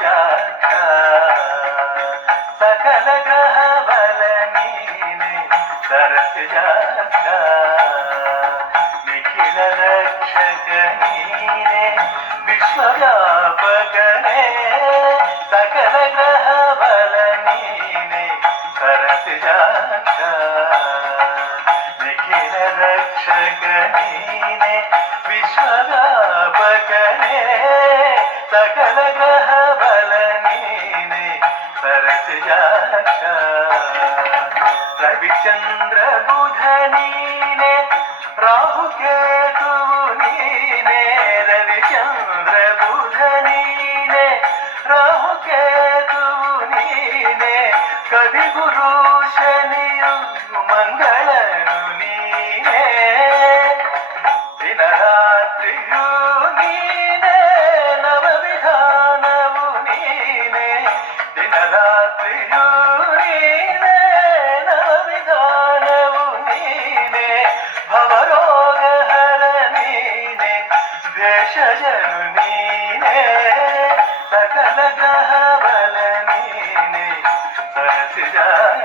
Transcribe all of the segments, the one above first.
గాక సకల గ్రహ బల నీనే సరసిగాక నిఖిల రక్షక నీనే విశ్వవ్యాపకనే సకల గ్రహ బల నీనే సరసిగాక నిఖిల రక్షక నీనే విశ్వవ్యాపకనే సకల గ్రహ విజయాక్ష రవిచంద్ర బుధ నీనే రాహుకేతువు నీనే రవిచంద్ర బుధ నీనే రాహుకేతువు నీనే కవి గురు శనియు మంగళ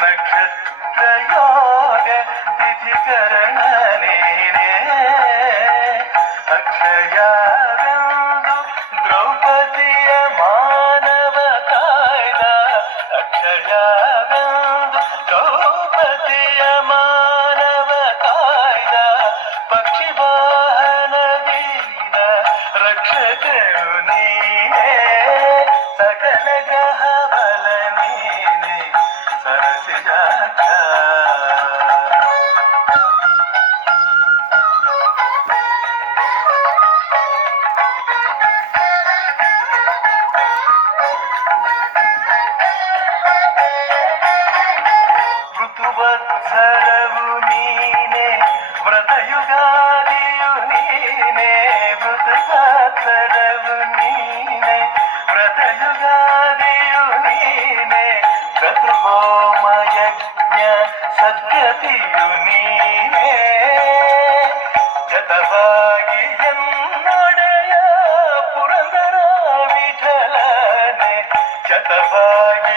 നക്ഷത്രയോഗ തിഥികരണ ಸರಸಿಜಾಕ್ಷ ಸದ್ಗತಿಯು ನೀನೇ ಜತವಾಗಿ ಎನ್ನೊಡೆಯ ಪುರಂದರ ವಿಠಲನೆ ಜತವಾಗಿ